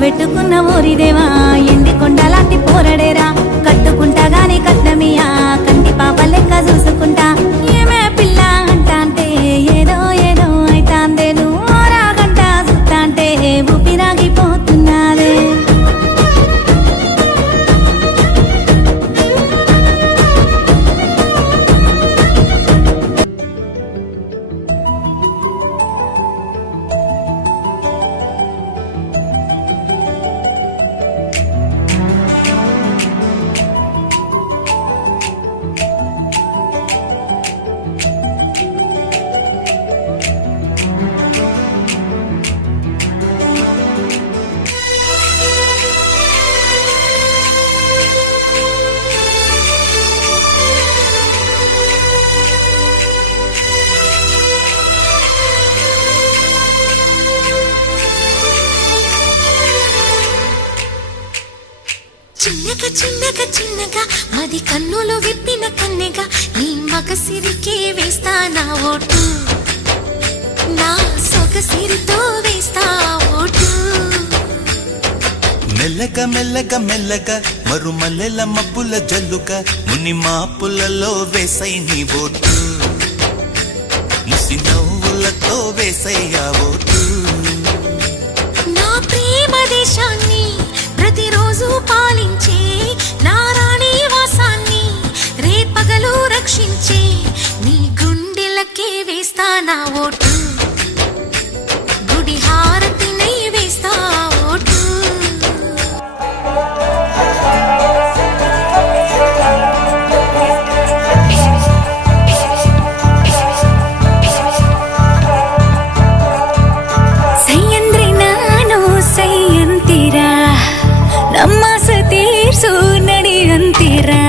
పెట్టుకున్న ఓరిదేవా ఎండి కొండలాంటి పోరడేరా కట్టుకుంటా గాని కట్నమియా కంటి పాప లెక్క చూసుకుంటా ఏమే పిల్ల అంటాంటే ఏదో ఏదో అయితాందే నువ్వు రాగంట చూస్తాంటే ఊపిరాగిపోతున్నాదే చిన్నగా చిన్నగా చిన్నగా అది కన్నులు విప్పిన కన్నెగా నీ మగసిరికే వేస్తా నా ఓటు నా సొగసిరితో వేస్తా ఓటు మెల్లగా మెల్లగా మెల్లగా మరుమల్లెల మబ్బుల జల్లుగా ముని మాపులలో వేసై నీ ఓటు ముసి నవ్వులతో వేసయ్యా ఓటు నా ప్రేమ దేశాన్ని ప్రతిరోజు పాలించే నా రాణి వాసాన్ని రేపగలు రక్షించే నీ గుండెలకే వేస్తా నా ఓటు గుడి హారతినై వేస్తా ఓటు ನಮ್ಮ ಸತೀರ್ಸು ನಡಿಯಂತೀರಾ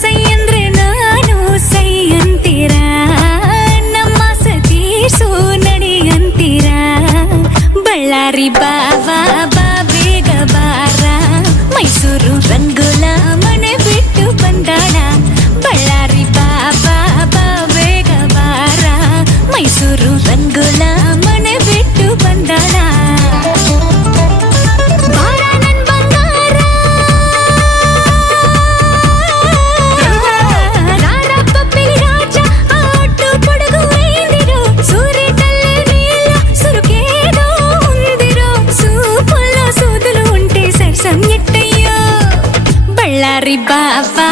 ಸೈ ಅಂದ್ರೆ ನಾನು ಸೈ ಅಂತೀರಾ ನಮ್ಮ ಸತೀರ್ಸು ನಡಿಯಂತೀರಾ ಬಳ್ಳಾರಿ ಬಾವಾ ಬಾ ಬೇಗ ಬಾರ ಮೈಸೂರು ರಂಗುಲ ಮನೆ ಬಿಟ್ಟು ಬಂದಾಳ ಬಳ್ಳಾರಿ ಬಾಬಾ ಬಾ ಬೇಗ ಬಾರ ಮೈಸೂರು ರಂಗುಲ ಮನೆ ಬಿಟ್ಟು ಬಂದಾಳ ಬಾರ ನನ್ ಬಂಗಾರ ರಾರ ಪಪ್ಪಿಲಿ ರಾಜ ಆಟು పొడుగు వేందిరో సూర్యటల్లే నీళ్ళ సురుకేదో ఉందిరో సూపుల్లో సూదులు ఉంటే సరసం ఎట్టయ్యో బళ్ళారి బాబా